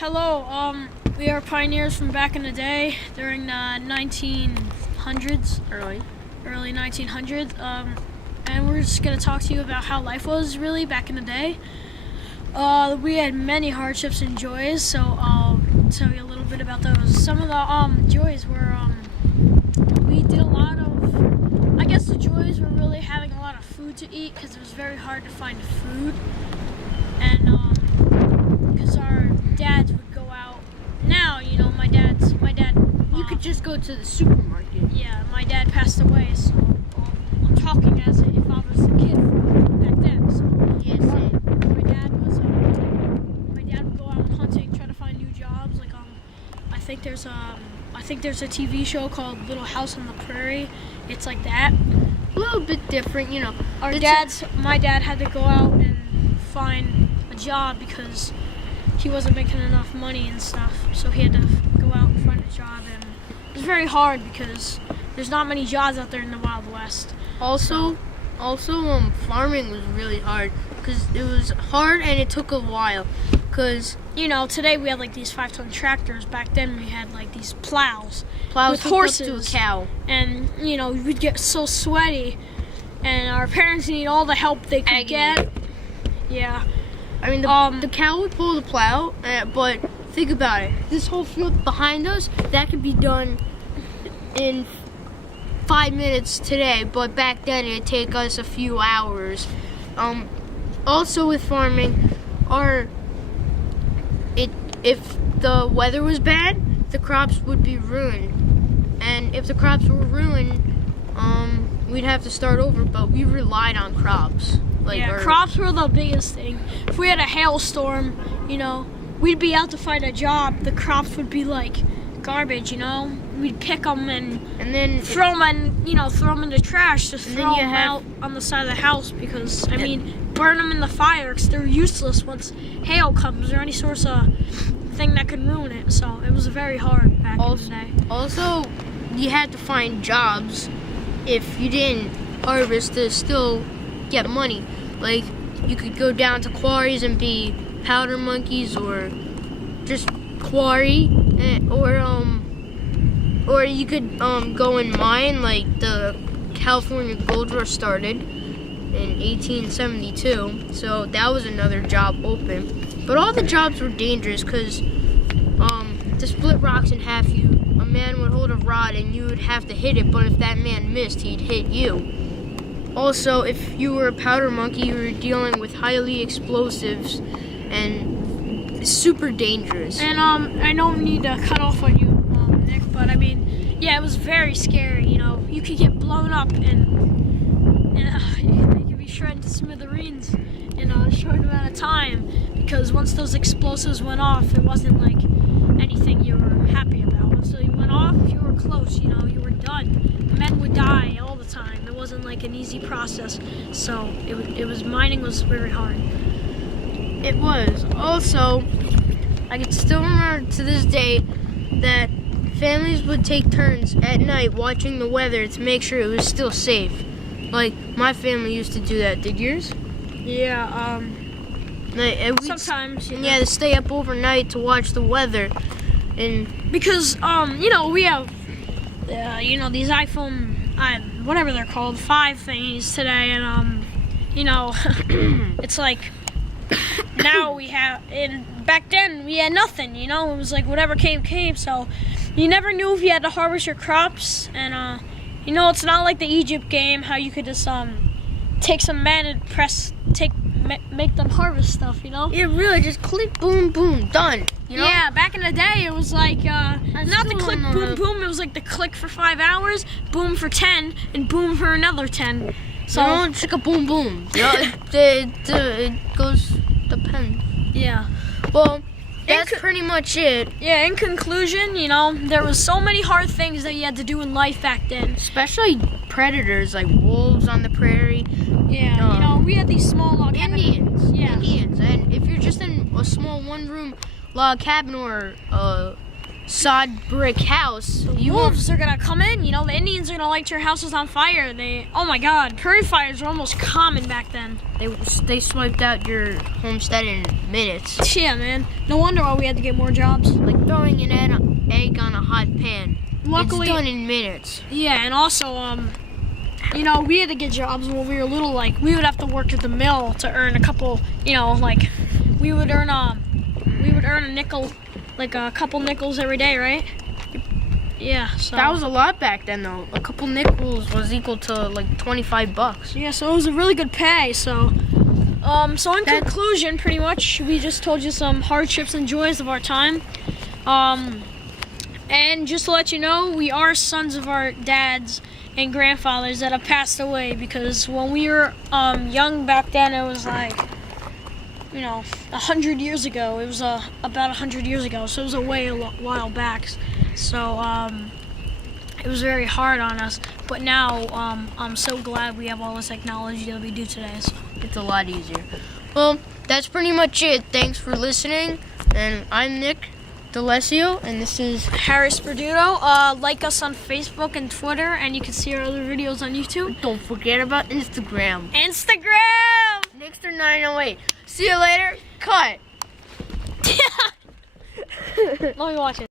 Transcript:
hello. We are pioneers from back in the day during the 1900s, early 1900s. And we're just gonna talk to you about how life was really back in the day. We had many hardships and joys, so I'll tell you a little bit about those. Some of the joys were we did a lot of. I guess the joys were really having a lot of food to eat because it was very hard to find food, and because our dads would go out. Now, you know, my dad. You could just go to the supermarket. Yeah, my dad passed away, so I'm talking as if I was a kid back then. So Yeah, same. my dad would go out hunting, try to find new jobs. Like I think there's a TV show called Little House on the Prairie. It's like that. A little bit different, you know. My dad had to go out and find a job because he wasn't making enough money and stuff. So he had to go out and find a job, and it was very hard because there's not many jobs out there in the Wild West. Also, farming was really hard because it was hard and it took a while. Cause You know, today we had like these 5-ton tractors. Back then we had like these plows with hooked horses up to a cow. and you know we'd get so sweaty, and our parents need all the help they could get. Yeah. I mean, the cow would pull the plow, but think about it. This whole field behind us, that could be done in 5 minutes today, but back then it'd take us a few hours. Also with farming, if the weather was bad, the crops would be ruined. And if the crops were ruined, we'd have to start over, but we relied on crops. Crops were the biggest thing. If we had a hailstorm, you know, we'd be out to find a job. The crops would be like garbage, you know. We'd pick them and then throw them in the trash, just throw them out on the side of the house because, burn them in the fire because they're useless once hail comes or any source of thing that could ruin it. So it was very hard back in the day. Also, you had to find jobs if you didn't harvest to still get money. Like, you could go down to quarries and be powder monkeys or just quarry, or you could go and mine, like the California Gold Rush started in 1872, so that was another job open. But all the jobs were dangerous because to split rocks in half, a man would hold a rod and you would have to hit it, but if that man missed, he'd hit you. Also, if you were a powder monkey, you were dealing with highly explosives and super dangerous. And I don't need to cut off on you, Nick, but yeah, it was very scary. You know, you could get blown up and you could be shredded to smithereens in a short amount of time because once those explosives went off, it wasn't like anything you were happy about. Once they went off, if you were close, you know, you were done. Men would die all the time. It wasn't like an easy process. So mining was very hard. It was. Also, I can still remember to this day that families would take turns at night watching the weather to make sure it was still safe. Like, my family used to do that. Did yours? Yeah, sometimes. Yeah, to stay up overnight to watch the weather. And because, you know, we have, these iPhone, whatever they're called, 5 thingies today, and, you know, it's like, now we have, and back then we had nothing, you know, it was like whatever came, so you never knew if you had to harvest your crops, and, you know, it's not like the Egypt game, how you could just, take some men and make them harvest stuff, you know? It really just click, boom, boom, done. You know? Yeah, back in the day, it was like, not the click, boom, boom, it was like the click for 5 hours, boom for 10, and boom for another 10. So, it's like a boom, boom. Yeah, it goes, depends. Yeah. Well, that's pretty much it. Yeah, in conclusion, you know, there was so many hard things that you had to do in life back then. Especially predators like wolves on the prairie. Yeah, you know, we had these small log cabins. Indians. Yeah. Indians. And if you're just in a small one-room log cabin or a sod brick house, you won't. Wolves are gonna come in. You know, the Indians are gonna light your houses on fire. Oh my God, prairie fires were almost common back then. They swiped out your homestead in minutes. Yeah, man. No wonder why we had to get more jobs. Like throwing an egg on a hot pan. Luckily, it's done in minutes. yeah, and also, you know, we had to get jobs when we were little. Like, we would have to work at the mill to earn a couple. You know, like we would earn a nickel, like a couple nickels every day, right? Yeah. So That was a lot back then, though. A couple nickels was equal to like $25. yeah. So it was a really good pay. So, in conclusion, pretty much, we just told you some hardships and joys of our time. And just to let you know, we are sons of our dads and grandfathers that have passed away, because when we were young back then, it was like, you know, 100 years ago. It was about 100 years ago, so it was a while back. So it was very hard on us. But now I'm so glad we have all this technology that we do today. So. It's a lot easier. Well, that's pretty much it. Thanks for listening. And I'm Nick D'Alessio, and this is Harris Perduto. Like us on Facebook and Twitter, and you can see our other videos on YouTube. Don't forget about Instagram. Instagram! Nixter908. See you later. Cut. Let me watch it.